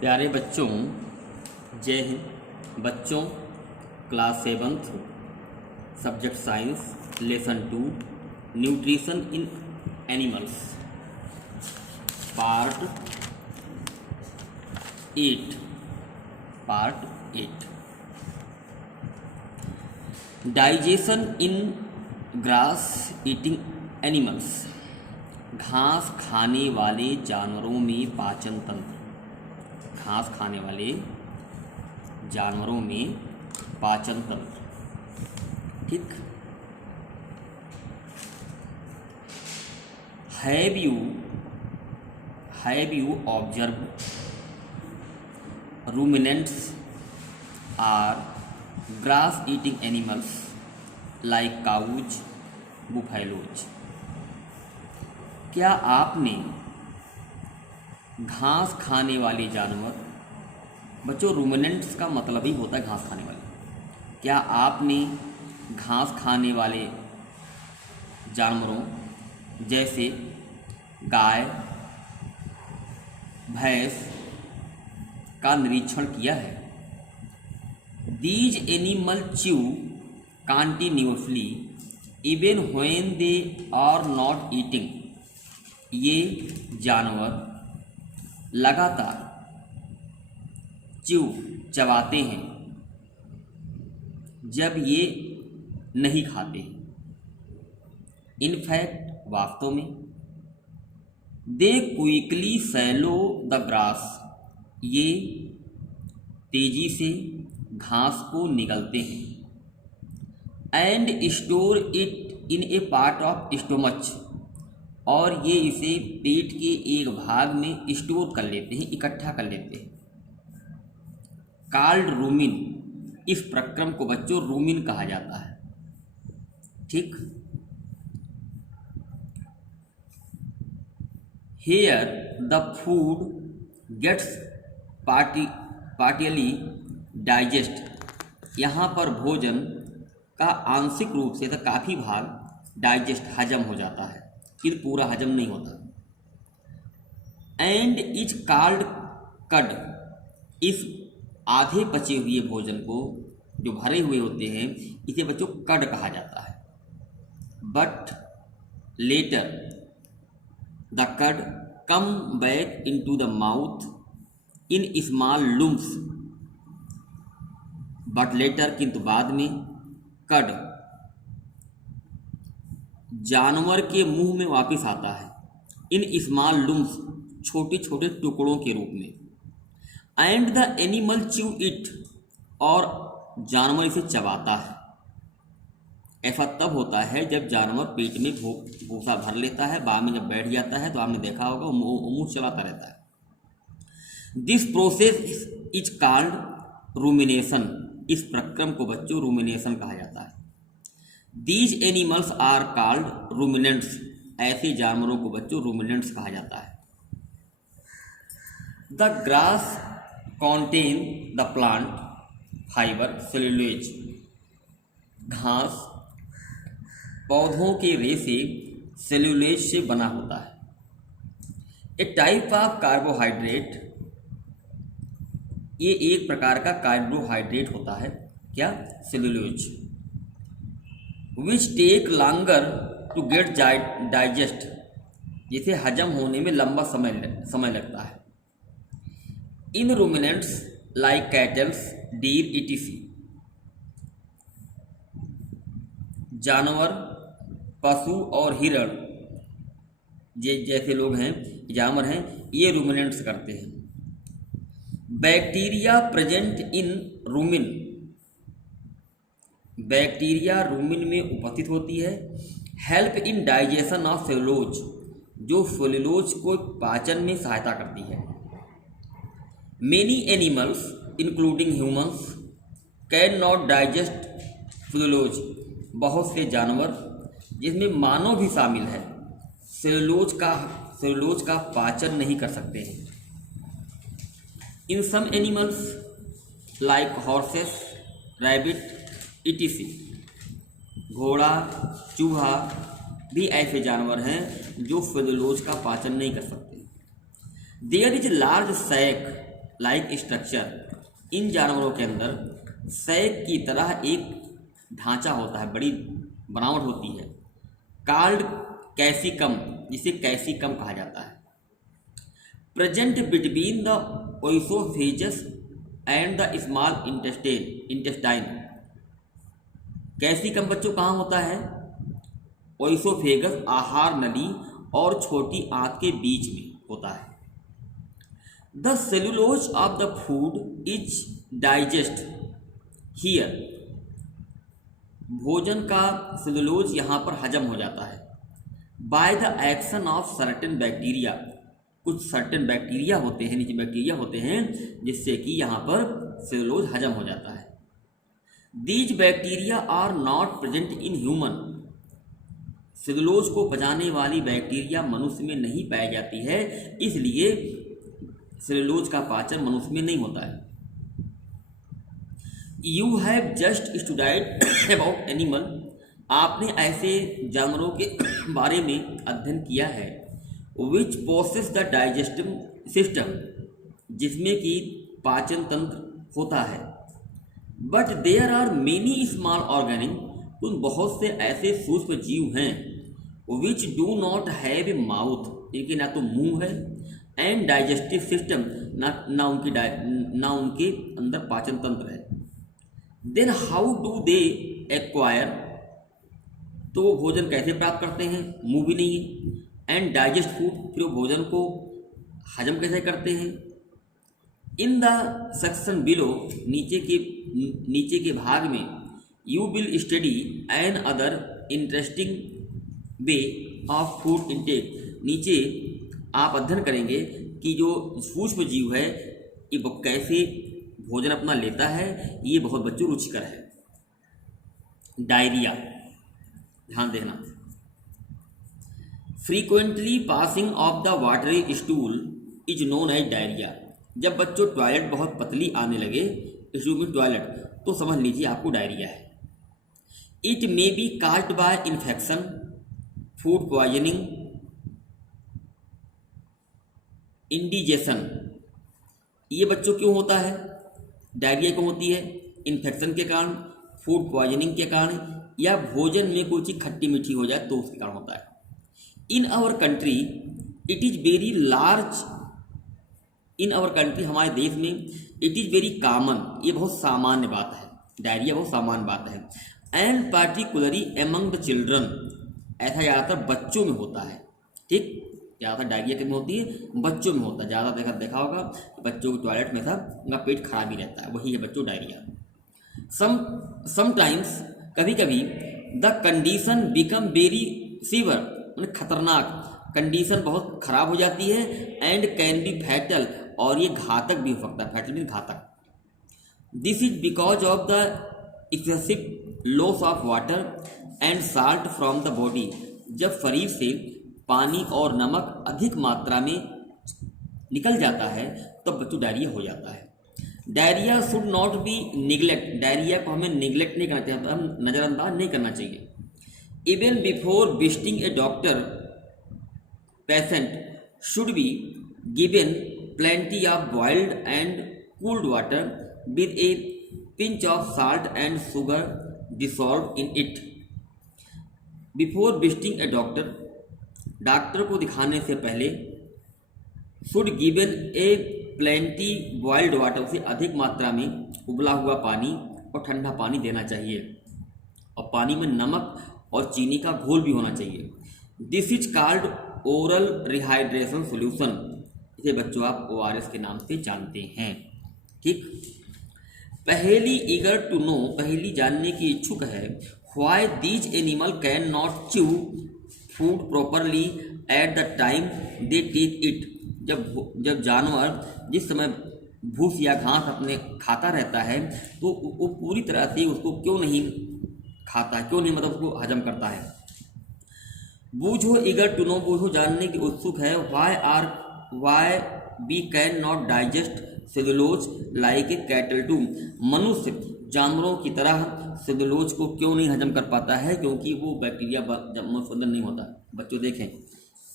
प्यारे बच्चों, जय हिंद। बच्चों, class 7th subject science lesson 2 nutrition in animals part 8 digestion in grass eating animals. घास खाने वाले जानवरों में पाचन तंत्र। घास खाने वाले जानवरों में पाचन तंत्र। ठीक। Have you observe ruminants are grass eating animals like cows, buffaloes? क्या आपने घास खाने वाले जानवर, बच्चों रूमिनेंट्स का मतलब ही होता है घास खाने वाले, क्या आपने घास खाने वाले जानवरों जैसे गाय, भैंस का निरीक्षण किया है? These animal chew continuously even when they are not eating. ये जानवर लगातार चबाते हैं जब ये नहीं खाते। इनफैक्ट वास्तव में they quickly swallow the grass. ये तेजी से घास को निगलते हैं। And store it in a part of stomach. और ये इसे पेट के एक भाग में स्टोर कर लेते हैं, इकट्ठा कर लेते हैं। Called rumen. इस प्रक्रम को बच्चों रूमिन कहा जाता है। ठीक। Here the food gets partially digest. यहाँ पर भोजन का आंशिक रूप से तो काफ़ी भाग डाइजेस्ट हजम हो जाता है, फिर पूरा हजम नहीं होता। एंड इज कॉल्ड कड। इस आधे पचे हुए भोजन को, जो भरे हुए होते हैं, इसे बच्चों कड कहा जाता है। But later the cud come back into the mouth in small lumps. But later, किंतु बाद में, कड जानवर के मुंह में वापस आता है इन स्मॉल लुम्स, छोटे छोटे टुकड़ों के रूप में। And the animal chew it. और जानवर इसे चबाता है। ऐसा तब होता है जब जानवर पेट में भूसा भर लेता है, बाद में जब बैठ जाता है तो आपने देखा होगा मुंह चलाता रहता है। This process is called rumination. इस प्रक्रम को बच्चों रूमिनेशन कहा जाता है। These animals are called ruminants. ऐसे जानवरों को बच्चों रूमिनेंट्स कहा जाता है। The grass contain the plant fibre cellulose. घास पौधों के रेशे सेल्यूलोज से बना होता है। A type of carbohydrate. ये एक प्रकार का कार्बोहाइड्रेट होता है। क्या? Cellulose. Which take longer to get digest. जिसे हजम होने में लंबा समय लगता है। In ruminants like cattles, deer, ETC. जानवर, पशु और हिरण जैसे लोग हैं, जानवर हैं, ये रूमिनेंट्स करते हैं। Bacteria present in rumen. Bacteria rumen में उपस्थित होती है। Help in digestion of cellulose. जो सेलुलोज को पाचन में सहायता करती है। Many animals including humans can not digest cellulose. बहुत से जानवर, जिसमें मानव भी शामिल है, सेलुलोज का पाचन नहीं कर सकते हैं। In some animals like horses, rabbit, ETC. घोड़ा, चूहा भी ऐसे जानवर हैं जो सेलुलोज का पाचन नहीं कर सकते। There is large sac like structure, इन जानवरों के अंदर सैक की तरह एक ढांचा होता है, बड़ी बनावट होती है, कार्ड कैसिकम, जिसे कैसिकम कहा जाता है, present between the oesophagus and the small intestine. Caecum बच्चों कहाँ होता है? ओइसोफेगस आहार नली और छोटी आंत के बीच में होता है। The cellulose of the food is digest here, भोजन का सेलुलोज यहाँ पर हजम हो जाता है। By the action of certain bacteria, कुछ सर्टेन बैक्टीरिया होते हैं, नीचे बैक्टीरिया होते हैं जिससे कि यहाँ पर सेलुलोज हजम हो जाता है। These bacteria are not present in human, cellulose को पचाने वाली बैक्टीरिया मनुष्य में नहीं पाई जाती है, इसलिए सेलुलोज का पाचन मनुष्य में नहीं होता है। You have just studied about animal, आपने ऐसे जानवरों के बारे में अध्ययन किया है which possess the digestive system, जिसमें कि पाचन तंत्र होता है। But there are many small organism, कुछ बहुत से ऐसे सूक्ष्म जीव हैं which do not have a mouth, इनके ना तो मुंह है, एंड डाइजेस्टिव सिस्टम, ना उनके अंदर पाचन तंत्र है। Then how do they acquire, तो वो भोजन कैसे प्राप्त करते हैं? मुंह भी नहीं है। एंड डाइजेस्ट फूड, फिर वो भोजन को हजम कैसे करते हैं? इन द सेक्शन बिलो, नीचे के भाग में, you will study another interesting way of food intake, नीचे आप अध्ययन करेंगे कि जो सूक्ष्म जीव है ये कैसे भोजन अपना लेता है, ये बहुत बच्चों रुचिकर है। डायरिया, ध्यान देना, frequently passing of the watery stool is known as diarrhoea. जब बच्चों टॉयलेट बहुत पतली आने लगे, स्टूल में टॉयलेट, तो समझ लीजिए आपको डायरिया है। It may be caused by infection, food poisoning, indigestion. ये बच्चों क्यों होता है? डायरिया क्यों होती है? इन्फेक्शन के कारण, फूड पॉइजनिंग के कारण, या भोजन में कोई चीज़ खट्टी मीठी हो जाए तो उसके कारण होता है। In our country it is very large, in our country, हमारे देश में, इट इज़ वेरी कॉमन, ये बहुत सामान्य बात है, डायरिया बहुत सामान्य बात है। And particularly among the children, ऐसा ज़्यादातर बच्चों में होता है। ठीक, ज़्यादातर डायरिया किन में होती है? बच्चों में होता है। ज़्यादा देखा होगा बच्चों के टॉयलेट में सब उनका पेट खराब ही रहता है, वही है बच्चों डायरिया। समटाइम्स, कभी कभी, the condition become very sewer, मतलब खतरनाक, कंडीशन बहुत खराब हो जाती है। एंड कैन बी फैटल, और ये घातक भी हो सकता है, फैटल भी घातक। This is because of the excessive loss of water and salt from the body, जब शरीर से पानी और नमक अधिक मात्रा में निकल जाता है तब बच्चों डायरिया हो जाता है। Diarrhoea should not be neglect, diarrhoea को हमें निगलेक्ट नहीं करना चाहिए, हम नज़रअंदाज नहीं करना चाहिए। Even before visiting A doctor, patient should be given plenty of boiled and cooled water with a pinch of salt and sugar dissolved in it. Before visiting a doctor, doctor को दिखाने से पहले should given A plenty boiled water, उसे अधिक मात्रा में उबला हुआ पानी और ठंडा पानी देना चाहिए, और पानी में नमक और चीनी का घोल भी होना चाहिए। This is called oral rehydration solution, इसे बच्चों आप ORS के नाम से जानते हैं। ठीक, पहेली ईगर टू नो, पहेली जानने की इच्छुक है, why these animal can not chew food properly at the time they take it, जब जानवर जिस समय भूस या घास अपने खाता रहता है तो वो पूरी तरह से उसको क्यों नहीं खाता, क्यों नहीं, मतलब उसको हजम करता है। बूझो ईगर टू नो, बूझो जानने की उत्सुक है, why we can not digest cellulose like a cattle too, मनुष्य जानवरों की तरह सेलुलोज को क्यों नहीं हजम कर पाता है? क्योंकि वो बैक्टीरिया जब मनुष्य अंदर नहीं होता। बच्चों देखें,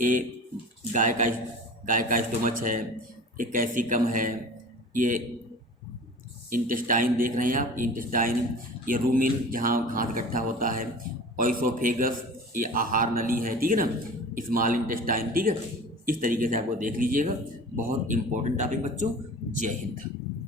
ये गाय का स्टोमच है, एक कैल्शियम है, ये इंटेस्टाइन देख रहे हैं आप, इंटेस्टाइन, ये रूमिन जहाँ घास इकट्ठा होता है, ऑइसोफेगस ये आहार नली है, ठीक है ना, स्मॉल इंटेस्टाइन, ठीक है। इस तरीके से आपको देख लीजिएगा, बहुत इंपॉर्टेंट टॉपिक बच्चों। जय हिंद।